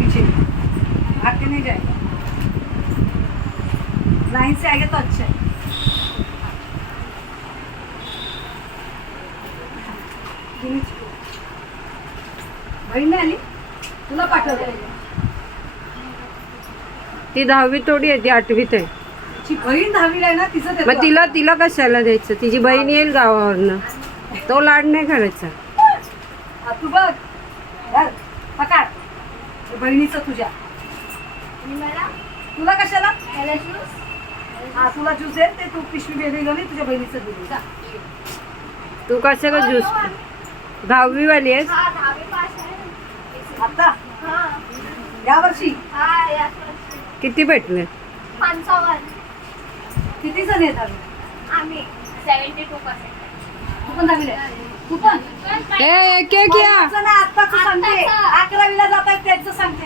पीछे भाग के नहीं जाएगा, लाइन से आएगा तो अच्छा है। बहीण नाही आली, तुला पाठवलं. ती 10वीत थोडी आहे, ती 8वीत आहे. तिची बहीण 10वीला आहे ना, तिचं ते मग तिला कशाला द्यायचं? तिची बहीण येईल गावावरनं, तो लाड नाही करायचा. तू बघ धर, पकड. हे बहिणीचं तुझ्या. तुला कशाला? हा तुला ज्यूस आहे ते तू पिशवी वेगळी घेऊन ये, तुझ्या बहिणीचं दिली जा. तू कशाला ज्यूस? 10वी वाली आहेस? आता या वर्षी किती भेटले? 55. किती जण येतात? आम्ही 72%. तू पण 10वीला आहे? तू पण ए, क्या किया? आत्ताच सांगते, 11वीला जात आहेत त्यांचं सांगते.